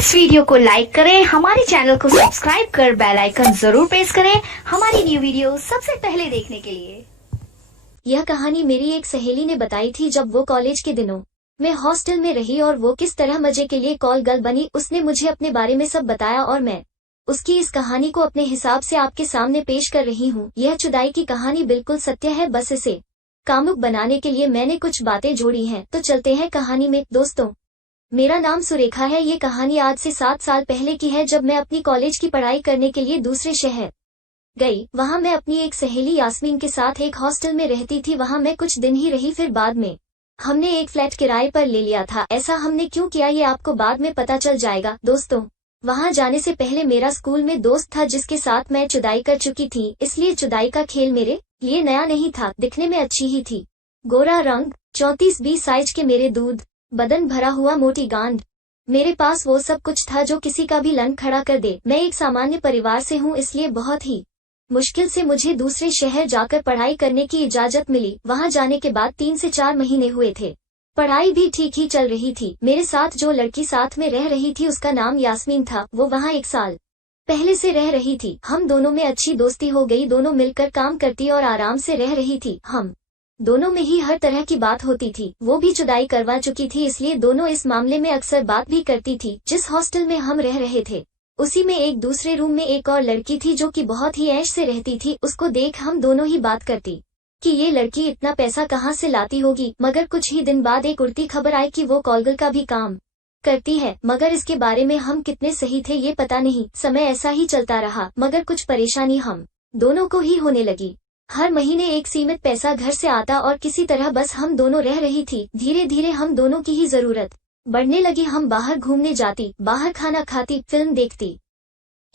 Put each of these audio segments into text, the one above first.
इस वीडियो को लाइक करें, हमारे चैनल को सब्सक्राइब कर बेल आइकन जरूर प्रेस करें हमारी न्यू वीडियो सबसे पहले देखने के लिए। यह कहानी मेरी एक सहेली ने बताई थी जब वो कॉलेज के दिनों में हॉस्टल में रही और वो किस तरह मजे के लिए कॉल गर्ल बनी। उसने मुझे अपने बारे में सब बताया और मैं उसकी इस कहानी को अपने हिसाब से आपके सामने पेश कर रही हूँ। यह जुदाई की कहानी बिल्कुल सत्य है, बस इसे कामुक बनाने के लिए मैंने कुछ बातें जोड़ी हैं। तो चलते हैं कहानी में। दोस्तों, मेरा नाम सुरेखा है। ये कहानी आज से 7 साल पहले की है, जब मैं अपनी कॉलेज की पढ़ाई करने के लिए दूसरे शहर गई। वहाँ मैं अपनी एक सहेली यास्मीन के साथ एक हॉस्टल में रहती थी। वहाँ मैं कुछ दिन ही रही, फिर बाद में हमने एक फ्लैट किराए पर ले लिया था। ऐसा हमने क्यों किया ये आपको बाद में पता चल जाएगा। दोस्तों, वहाँ जाने से पहले मेरा स्कूल में दोस्त था जिसके साथ मैं जुदाई कर चुकी थी, इसलिए जुदाई का खेल मेरे लिए नया नहीं था। दिखने में अच्छी ही थी, गोरा रंग, 34-20 साइज के मेरे दूध बदन, भरा हुआ मोटी गांड। मेरे पास वो सब कुछ था जो किसी का भी लन खड़ा कर दे। मैं एक सामान्य परिवार से हूँ, इसलिए बहुत ही मुश्किल से मुझे दूसरे शहर जाकर पढ़ाई करने की इजाजत मिली। वहाँ जाने के बाद 3 से 4 महीने हुए थे। पढ़ाई भी ठीक ही चल रही थी। मेरे साथ जो लड़की साथ में रह रही थी उसका नाम यास्मीन था। वो वहाँ 1 साल पहले से रह रही थी। हम दोनों में अच्छी दोस्ती हो गई। दोनों मिलकर काम करती और आराम से रह रही थी। हम दोनों में ही हर तरह की बात होती थी। वो भी जुदाई करवा चुकी थी, इसलिए दोनों इस मामले में अक्सर बात भी करती थी। जिस हॉस्टल में हम रह रहे थे उसी में एक दूसरे रूम में एक और लड़की थी जो कि बहुत ही ऐश से रहती थी। उसको देख हम दोनों ही बात करती कि ये लड़की इतना पैसा कहाँ से लाती होगी। मगर कुछ ही दिन बाद एक उड़ती खबर आई कि वो कॉलगर्ल का भी काम करती है। मगर इसके बारे में हम कितने सही थे ये पता नहीं। समय ऐसा ही चलता रहा, मगर कुछ परेशानी हम दोनों को ही होने लगी। हर महीने एक सीमित पैसा घर से आता और किसी तरह बस हम दोनों रह रही थी। धीरे धीरे हम दोनों की ही जरूरत बढ़ने लगी। हम बाहर घूमने जाती, बाहर खाना खाती, फिल्म देखती।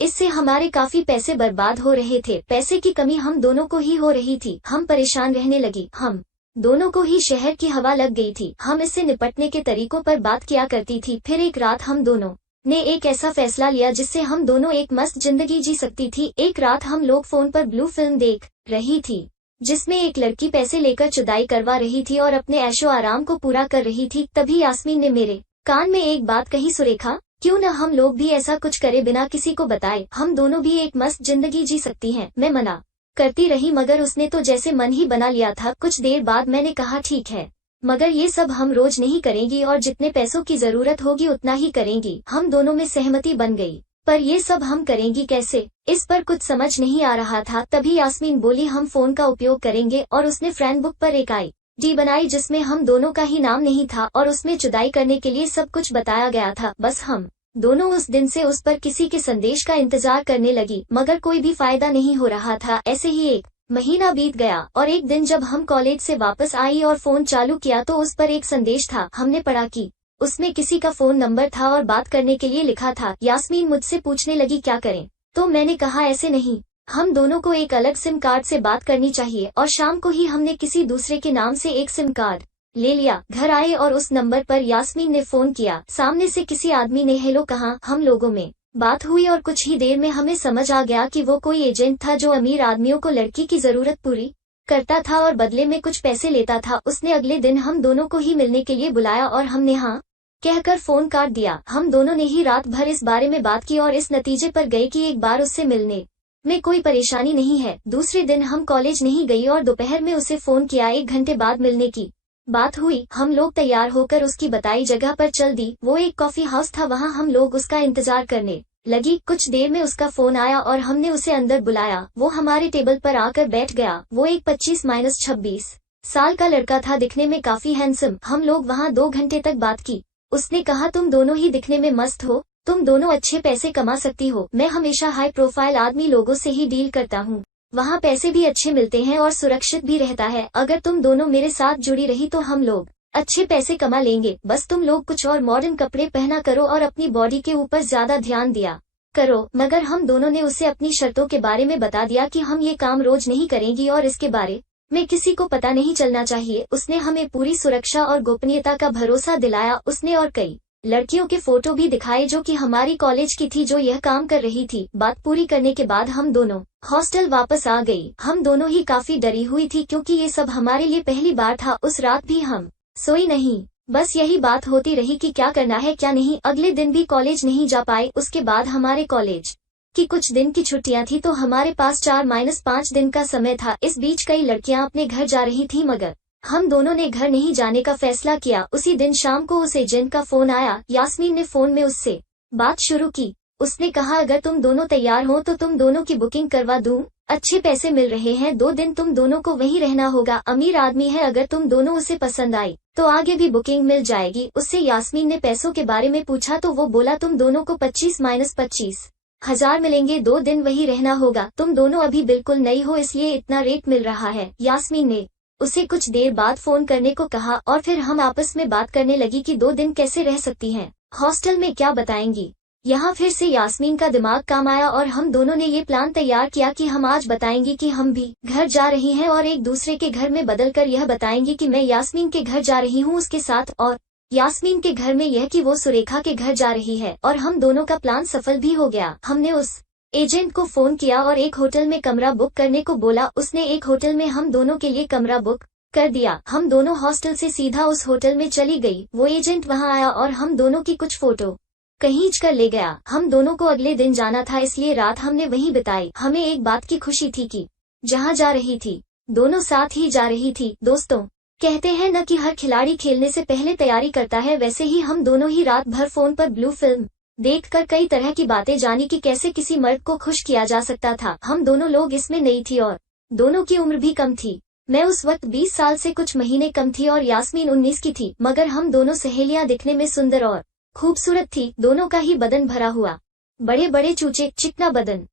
इससे हमारे काफी पैसे बर्बाद हो रहे थे। पैसे की कमी हम दोनों को ही हो रही थी। हम परेशान रहने लगी। हम दोनों को ही शहर की हवा लग गई थी। हम इससे निपटने के तरीकों पर बात किया करती थी। फिर एक रात हम दोनों ने एक ऐसा फैसला लिया जिससे हम दोनों एक मस्त जिंदगी जी सकती थी। एक रात हम लोग फोन पर ब्लू फिल्म देख रही थी जिसमें एक लड़की पैसे लेकर जुदाई करवा रही थी और अपने ऐशो आराम को पूरा कर रही थी। तभी यास्मीन ने मेरे कान में एक बात कही, सुरेखा, क्यों न हम लोग भी ऐसा कुछ करे बिना किसी को बताए। हम दोनों भी एक मस्त जिंदगी जी सकती हैं। मैं मना करती रही, मगर उसने तो जैसे मन ही बना लिया था। कुछ देर बाद मैंने कहा, ठीक है, मगर ये सब हम रोज नहीं करेंगी और जितने पैसों की जरूरत होगी उतना ही करेंगी। हम दोनों में सहमति बन गई, पर ये सब हम करेंगी कैसे, इस पर कुछ समझ नहीं आ रहा था। तभी यास्मीन बोली, हम फोन का उपयोग करेंगे। और उसने फ्रेंड बुक पर एक ID बनाई जिसमें हम दोनों का ही नाम नहीं था और उसमें जुदाई करने के लिए सब कुछ बताया गया था। बस हम दोनों उस दिन से उस पर किसी के संदेश का इंतजार करने लगी, मगर कोई भी फायदा नहीं हो रहा था। ऐसे ही 1 महीना बीत गया और एक दिन जब हम कॉलेज से वापस आई और फोन चालू किया तो उस पर एक संदेश था। हमने पढ़ा कि उसमें किसी का फोन नंबर था और बात करने के लिए लिखा था। यास्मीन मुझसे पूछने लगी, क्या करें, तो मैंने कहा, ऐसे नहीं, हम दोनों को एक अलग सिम कार्ड से बात करनी चाहिए। और शाम को ही हमने किसी दूसरे के नाम से एक सिम कार्ड ले लिया। घर आए और उस नंबर पर यास्मीन ने फोन किया। सामने से किसी आदमी ने हेलो कहा। हम लोगों में बात हुई और कुछ ही देर में हमें समझ आ गया कि वो कोई एजेंट था जो अमीर आदमियों को लड़की की जरूरत पूरी करता था और बदले में कुछ पैसे लेता था। उसने अगले दिन हम दोनों को ही मिलने के लिए बुलाया और हमने हाँ कहकर फोन काट दिया। हम दोनों ने ही रात भर इस बारे में बात की और इस नतीजे पर गए कि एक बार उससे मिलने में कोई परेशानी नहीं है। दूसरे दिन हम कॉलेज नहीं गई और दोपहर में उसे फोन किया। 1 घंटे बाद मिलने की बात हुई। हम लोग तैयार होकर उसकी बताई जगह पर चल दी। वो एक कॉफी हाउस था, वहाँ हम लोग उसका इंतजार करने लगी। कुछ देर में उसका फोन आया और हमने उसे अंदर बुलाया। वो हमारे टेबल पर आकर बैठ गया। वो एक 25-26 साल का लड़का था, दिखने में काफी हैंडसम। हम लोग वहाँ 2 घंटे तक बात की। उसने कहा, तुम दोनों ही दिखने में मस्त हो, तुम दोनों अच्छे पैसे कमा सकती हो। मैं हमेशा हाई प्रोफाइल आदमी लोगों से ही डील करता हूँ। वहाँ पैसे भी अच्छे मिलते हैं और सुरक्षित भी रहता है। अगर तुम दोनों मेरे साथ जुड़ी रही तो हम लोग अच्छे पैसे कमा लेंगे। बस तुम लोग कुछ और मॉडर्न कपड़े पहना करो और अपनी बॉडी के ऊपर ज्यादा ध्यान दिया करो। मगर हम दोनों ने उसे अपनी शर्तों के बारे में बता दिया कि हम ये काम रोज नहीं करेंगी और इसके बारे में किसी को पता नहीं चलना चाहिए। उसने हमें पूरी सुरक्षा और गोपनीयता का भरोसा दिलाया। उसने और कई लड़कियों के फोटो भी दिखाए जो कि हमारी कॉलेज की थी जो यह काम कर रही थी। बात पूरी करने के बाद हम दोनों हॉस्टल वापस आ गई। हम दोनों ही काफी डरी हुई थी क्योंकि ये सब हमारे लिए पहली बार था। उस रात भी हम सोई नहीं। बस यही बात होती रही कि क्या करना है क्या नहीं। अगले दिन भी कॉलेज नहीं जा पाए। उसके बाद हमारे कॉलेज की कुछ दिन की छुट्टियां थी तो हमारे पास 4-5 दिन का समय था। इस बीच कई लड़कियां अपने घर जा रही थी मगर हम दोनों ने घर नहीं जाने का फैसला किया। उसी दिन शाम को उस एजेंट का फोन आया। यास्मीन ने फोन में उससे बात शुरू की। उसने कहा अगर तुम दोनों तैयार हो तो तुम दोनों की बुकिंग करवा दूं, अच्छे पैसे मिल रहे हैं, 2 दिन तुम दोनों को वहीं रहना होगा, अमीर आदमी है, अगर तुम दोनों उसे पसंद आई तो आगे भी बुकिंग मिल जाएगी। उससे यास्मीन ने पैसों के बारे में पूछा तो वो बोला तुम दोनों को 25-25 हजार मिलेंगे, 2 दिन वहीं रहना होगा, तुम दोनों अभी बिल्कुल नई हो इसलिए इतना रेट मिल रहा है। यास्मीन ने उसे कुछ देर बाद फोन करने को कहा और फिर हम आपस में बात करने लगी कि 2 दिन कैसे रह सकती हैं, हॉस्टल में क्या बताएंगी। यहाँ फिर से यास्मीन का दिमाग काम आया और हम दोनों ने ये प्लान तैयार किया कि हम आज बताएंगे कि हम भी घर जा रही हैं और एक दूसरे के घर में बदलकर यह बताएंगे कि मैं यास्मीन के घर जा रही हूँ उसके साथ, और यास्मीन के घर में यह कि वो सुरेखा के घर जा रही है। और हम दोनों का प्लान सफल भी हो गया। हमने उस एजेंट को फोन किया और एक होटल में कमरा बुक करने को बोला। उसने एक होटल में हम दोनों के लिए कमरा बुक कर दिया। हम दोनों हॉस्टल से सीधा उस होटल में चली गई। वो एजेंट वहाँ आया और हम दोनों की कुछ फोटो खींच कर ले गया। हम दोनों को अगले दिन जाना था इसलिए रात हमने वहीं बिताई। हमें एक बात की खुशी थी कि जहाँ जा रही थी दोनों साथ ही जा रही थी। दोस्तों, कहते हैं न कि हर खिलाड़ी खेलने से पहले तैयारी करता है, वैसे ही हम दोनों ही रात भर फोन पर ब्लू फिल्म देखकर कई तरह की बातें जानी कि कैसे किसी मर्द को खुश किया जा सकता था। हम दोनों लोग इसमें नई थी और दोनों की उम्र भी कम थी। मैं उस वक्त 20 साल से कुछ महीने कम थी और यास्मीन 19 की थी, मगर हम दोनों सहेलियां दिखने में सुंदर और खूबसूरत थी। दोनों का ही बदन भरा हुआ, बड़े बड़े चूचे, चिकना बदन।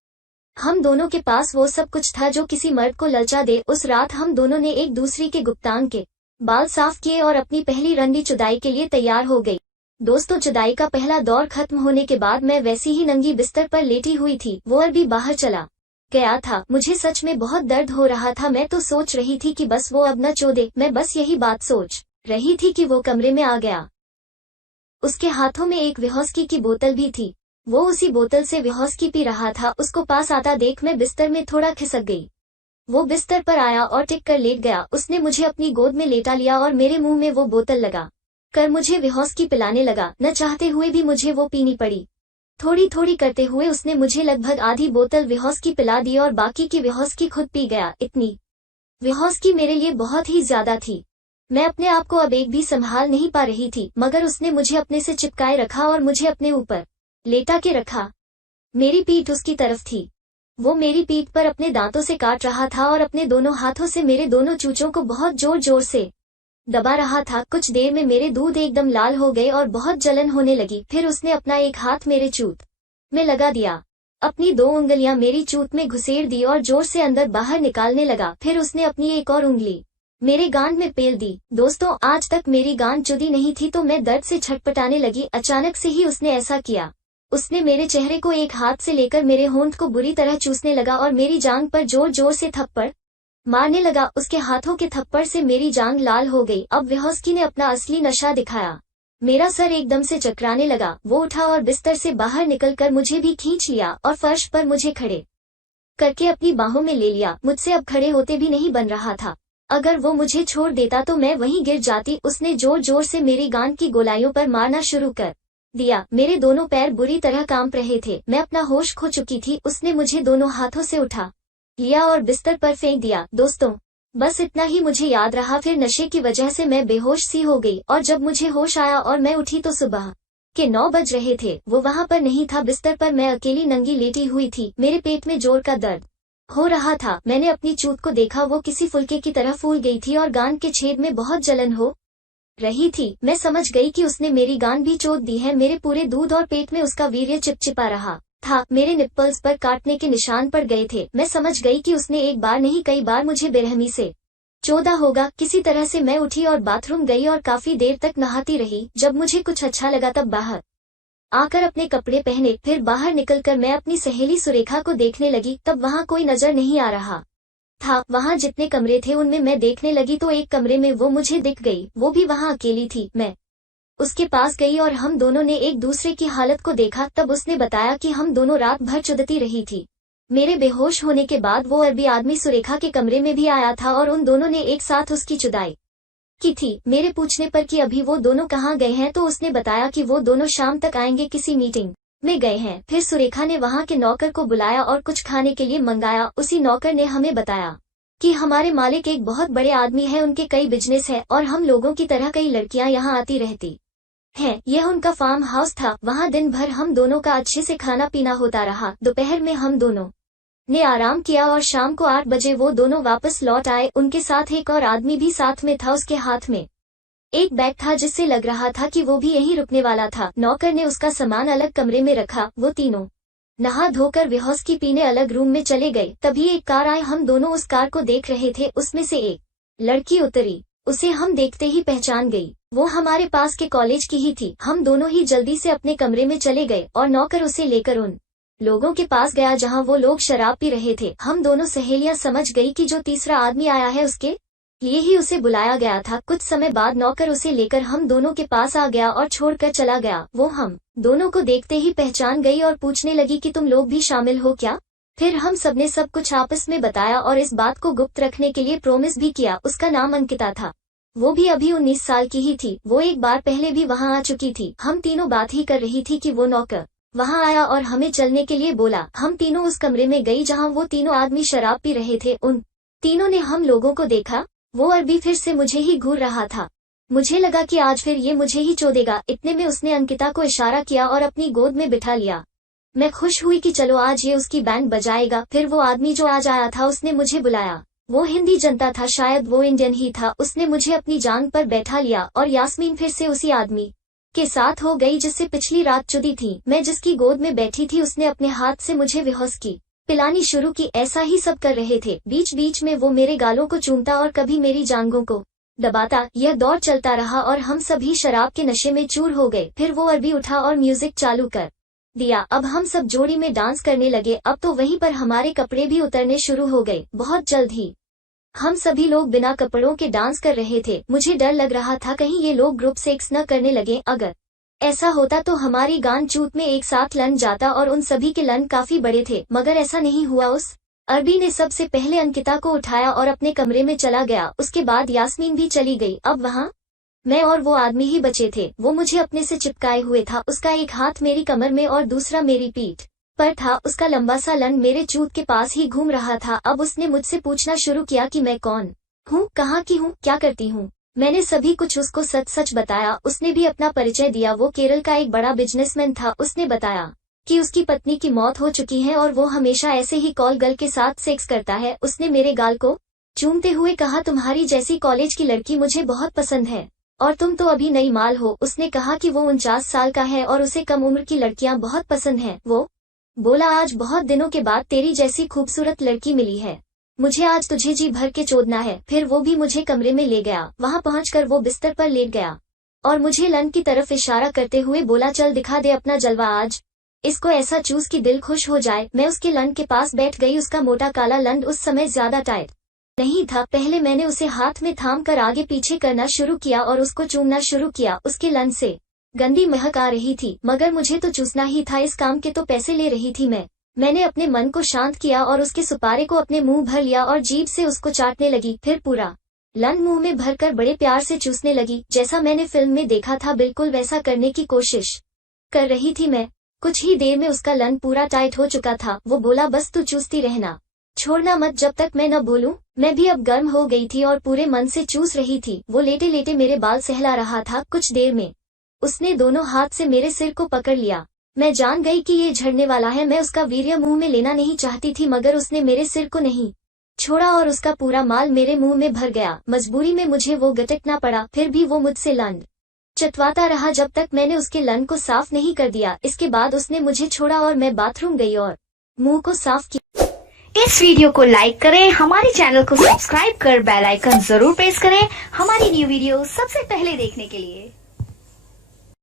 हम दोनों के पास वो सब कुछ था जो किसी मर्द को ललचा दे। उस रात हम दोनों ने एक दूसरे के गुप्तांग के बाल साफ किए और अपनी पहली रंडी चुदाई के लिए तैयार हो गई। दोस्तों, चुदाई का पहला दौर खत्म होने के बाद मैं वैसी ही नंगी बिस्तर पर लेटी हुई थी। वो अरबी बाहर चला गया था। मुझे सच में बहुत दर्द हो रहा था। मैं तो सोच रही थी कि बस वो अब न चोदे। मैं बस यही बात सोच रही थी कि वो कमरे में आ गया। उसके हाथों में एक विस्की की बोतल भी थी। वो उसी बोतल से विस्की पी रहा था। उसको पास आता देख मैं बिस्तर में थोड़ा खिसक गई। वो बिस्तर पर आया और टिक कर लेट गया। उसने मुझे अपनी गोद में लेटा लिया और मेरे मुंह में वो बोतल लगा कर मुझे विस्की पिलाने लगा। न चाहते हुए भी मुझे वो पीनी पड़ी। थोड़ी थोड़ी करते हुए उसने मुझे लगभग आधी बोतल विस्की पिला दी और बाकी की विस्की खुद पी गया। इतनी विस्की मेरे लिए बहुत ही ज्यादा थी। मैं अपने आप को अब एक भी संभाल नहीं पा रही थी, मगर उसने मुझे अपने से चिपकाए रखा और मुझे अपने ऊपर लेटा के रखा। मेरी पीठ उसकी तरफ थी। वो मेरी पीठ पर अपने दांतों से काट रहा था और अपने दोनों हाथों से मेरे दोनों चूचों को बहुत जोर जोर से दबा रहा था। कुछ देर में मेरे दूध एकदम लाल हो गए और बहुत जलन होने लगी। फिर उसने अपना एक हाथ मेरे चूत में लगा दिया, अपनी 2 उंगलियां मेरी चूत में घुसेड़ दी और जोर से अंदर बाहर निकालने लगा। फिर उसने अपनी एक और उंगली मेरे गांड में पेल दी। दोस्तों, आज तक मेरी गांड चुदी नहीं थी तो मैं दर्द से छटपटाने लगी। अचानक से ही उसने ऐसा किया। उसने मेरे चेहरे को एक हाथ से लेकर मेरे होंठ को बुरी तरह चूसने लगा और मेरी जांघ पर जोर जोर से थप्पड़ मारने लगा। उसके हाथों के थप्पड़ से मेरी जांघ लाल हो गई। अब विस्की ने अपना असली नशा दिखाया। मेरा सर एकदम से चकराने लगा। वो उठा और बिस्तर से बाहर निकलकर मुझे भी खींच लिया और फर्श पर मुझे खड़े करके अपनी बाहों में ले लिया। मुझसे अब खड़े होते भी नहीं बन रहा था। अगर वो मुझे छोड़ देता तो मैं वहीं गिर जाती। उसने जोर जोर से मेरी गांड की गोलाइयों पर मारना शुरू कर दिया। मेरे दोनों पैर बुरी तरह कांप रहे थे। मैं अपना होश खो चुकी थी। उसने मुझे दोनों हाथों से उठा लिया और बिस्तर पर फेंक दिया। दोस्तों, बस इतना ही मुझे याद रहा। फिर नशे की वजह से मैं बेहोश सी हो गई और जब मुझे होश आया और मैं उठी तो सुबह के 9 बज रहे थे। वो वहाँ पर नहीं था। बिस्तर पर मैं अकेली नंगी लेटी हुई थी। मेरे पेट में जोर का दर्द हो रहा था। मैंने अपनी चूत को देखा। वो किसी फुलके की तरह फूल गई थी और गांड के छेद में बहुत जलन हो रही थी। मैं समझ गई कि उसने मेरी गांड भी चोद दी है। मेरे पूरे दूध और पेट में उसका वीर्य चिपचिपा रहा था। मेरे निप्पल्स पर काटने के निशान पड़ गए थे। मैं समझ गई कि उसने एक बार नहीं कई बार मुझे बेरहमी से चोदा होगा। किसी तरह से मैं उठी और बाथरूम गई और काफी देर तक नहाती रही। जब मुझे कुछ अच्छा लगा तब बाहर आकर अपने कपड़े पहने। फिर बाहर निकलकर मैं अपनी सहेली सुरेखा को देखने लगी। तब वहाँ कोई नजर नहीं आ रहा था। वहाँ जितने कमरे थे उनमें मैं देखने लगी तो एक कमरे में वो मुझे दिख गई। वो भी वहाँ अकेली थी। मैं उसके पास गई और हम दोनों ने एक दूसरे की हालत को देखा। तब उसने बताया कि हम दोनों रात भर चुदती रही थी। मेरे बेहोश होने के बाद वो अरबी आदमी सुरेखा के कमरे में भी आया था और उन दोनों ने एक साथ उसकी चुदाई की थी। मेरे पूछने पर कि अभी वो दोनों कहाँ गए हैं तो उसने बताया कि वो दोनों शाम तक आएंगे, किसी मीटिंग में गए हैं। फिर सुरेखा ने वहाँ के नौकर को बुलाया और कुछ खाने के लिए मंगाया। उसी नौकर ने हमें बताया कि हमारे मालिक एक बहुत बड़े आदमी है, उनके कई बिजनेस है और हम लोगों की तरह कई लड़कियां यहाँ आती रहती हैं। यह उनका फार्म हाउस था। वहाँ दिन भर हम दोनों का अच्छे से खाना पीना होता रहा। दोपहर में हम दोनों ने आराम किया और शाम को 8 बजे वो दोनों वापस लौट आए। उनके साथ एक और आदमी भी साथ में था। उसके हाथ में एक बैग था जिससे लग रहा था कि वो भी यहीं रुकने वाला था। नौकर ने उसका सामान अलग कमरे में रखा। वो तीनों नहा धोकर विहौस्की पीने अलग रूम में चले गए। तभी एक कार आई। हम दोनों उस कार को देख रहे थे। उसमें से एक लड़की उतरी। उसे हम देखते ही पहचान गई। वो हमारे पास के कॉलेज की ही थी। हम दोनों ही जल्दी से अपने कमरे में चले गए और नौकर उसे लेकर उन लोगों के पास गया जहां वो लोग शराब पी रहे थे। हम दोनों सहेलियां समझ गई कि जो तीसरा आदमी आया है उसके लिए ही उसे बुलाया गया था। कुछ समय बाद नौकर उसे लेकर हम दोनों के पास आ गया और छोड़कर चला गया। वो हम दोनों को देखते ही पहचान गई और पूछने लगी कि तुम लोग भी शामिल हो क्या। फिर हम सबने सब कुछ आपस में बताया और इस बात को गुप्त रखने के लिए प्रॉमिस भी किया। उसका नाम अंकिता था। वो भी अभी 19 साल की ही थी। वो एक बार पहले भी वहाँ आ चुकी थी। हम तीनों बात ही कर रही थी कि वो नौकर वहाँ आया और हमें चलने के लिए बोला। हम तीनों उस कमरे में गई जहाँ वो तीनों आदमी शराब पी रहे थे। उन तीनों ने हम लोगों को देखा। वो अरबी फिर से मुझे ही घूर रहा था। मुझे लगा कि आज फिर ये मुझे ही चोदेगा। इतने में उसने अंकिता को इशारा किया और अपनी गोद में बिठा लिया। मैं खुश हुई कि चलो आज ये उसकी बैंड बजाएगा। फिर वो आदमी जो आज आया था उसने मुझे बुलाया। वो हिंदी जनता था, शायद वो इंडियन ही था। उसने मुझे अपनी जांघ पर बैठा लिया और यास्मीन फिर से उसी आदमी के साथ हो गई जिससे पिछली रात चुदी थी। मैं जिसकी गोद में बैठी थी उसने अपने हाथ से मुझे विहौस्की पिलानी शुरू की। ऐसा ही सब कर रहे थे। बीच बीच में वो मेरे गालों को चूमता और कभी मेरी जांघों को दबाता। यह दौर चलता रहा और हम सभी शराब के नशे में चूर हो गए। फिर वो अरबी उठा और म्यूजिक चालू कर दिया। अब हम सब जोड़ी में डांस करने लगे। अब तो वहीं पर हमारे कपड़े भी उतरने शुरू हो गए। बहुत जल्द ही हम सभी लोग बिना कपड़ों के डांस कर रहे थे। मुझे डर लग रहा था कहीं ये लोग ग्रुप सेक्स न करने लगे। अगर ऐसा होता तो हमारी गान चूत में एक साथ लन जाता और उन सभी के लन काफी बड़े थे, मगर ऐसा नहीं हुआ। उस अरबी ने सबसे पहले अंकिता को उठाया और अपने कमरे में चला गया। उसके बाद यास्मीन भी चली गई। अब वहाँ मैं और वो आदमी ही बचे थे। वो मुझे अपने से चिपकाए हुए था। उसका एक हाथ मेरी कमर में और दूसरा मेरी पीठ पर था। उसका लंबा सा लन मेरे चूत के पास ही घूम रहा था। अब उसने मुझसे पूछना शुरू किया कि मैं कौन हूँ, कहाँ की हूँ, क्या करती हूँ। मैंने सभी कुछ उसको सच सच बताया। उसने भी अपना परिचय दिया। वो केरल का एक बड़ा बिजनेसमैन था। उसने बताया कि उसकी पत्नी की मौत हो चुकी है और वो हमेशा ऐसे ही कॉल गर्ल के साथ सेक्स करता है। उसने मेरे गाल को चूमते हुए कहा, तुम्हारी जैसी कॉलेज की लड़की मुझे बहुत पसंद है और तुम तो अभी नई माल हो। उसने कहा कि वो 49 साल का है और उसे कम उम्र की लड़कियां बहुत पसंद हैं। वो बोला, आज बहुत दिनों के बाद तेरी जैसी खूबसूरत लड़की मिली है। मुझे आज तुझे जी भर के चोदना है। फिर वो भी मुझे कमरे में ले गया। वहाँ पहुंचकर वो बिस्तर पर लेट गया और मुझे लन की तरफ इशारा करते हुए बोला, चल दिखा दे अपना जलवा, आज इसको ऐसा चूस कि दिल खुश हो जाए। मैं उसके लन के पास बैठ गई। उसका मोटा काला लंड उस समय ज्यादा टाइट नहीं था। पहले मैंने उसे हाथ में थाम कर आगे पीछे करना शुरू किया और उसको चूमना शुरू किया। उसके लन से गंदी महक आ रही थी, मगर मुझे तो चूसना ही था। इस काम के तो पैसे ले रही थी मैं। मैंने अपने मन को शांत किया और उसके सुपारे को अपने मुंह भर लिया और जीभ से उसको चाटने लगी। फिर पूरा लन मुंह में भरकर बड़े प्यार से चूसने लगी। जैसा मैंने फिल्म में देखा था बिल्कुल वैसा करने की कोशिश कर रही थी मैं। कुछ ही देर में उसका लन पूरा टाइट हो चुका था। वो बोला, बस तू चूसती रहना, छोड़ना मत जब तक मैं न बोलूं। मैं भी अब गर्म हो गई थी और पूरे मन से चूस रही थी। वो लेटे लेटे मेरे बाल सहला रहा था। कुछ देर में उसने दोनों हाथ से मेरे सिर को पकड़ लिया। मैं जान गई कि ये झड़ने वाला है। मैं उसका वीर्य मुंह में लेना नहीं चाहती थी, मगर उसने मेरे सिर को नहीं छोड़ा और उसका पूरा माल मेरे मुंह में भर गया। मजबूरी में मुझे वो गटकना पड़ा। फिर भी वो मुझसे लंड चटवाता रहा जब तक मैंने उसके लन को साफ नहीं कर दिया। इसके बाद उसने मुझे छोड़ा और मैं बाथरूम गई और मुंह को साफ किया। इस वीडियो को लाइक करें, हमारे चैनल को सब्सक्राइब कर बेल आइकन जरूर प्रेस करें हमारी न्यू वीडियो सबसे पहले देखने के लिए।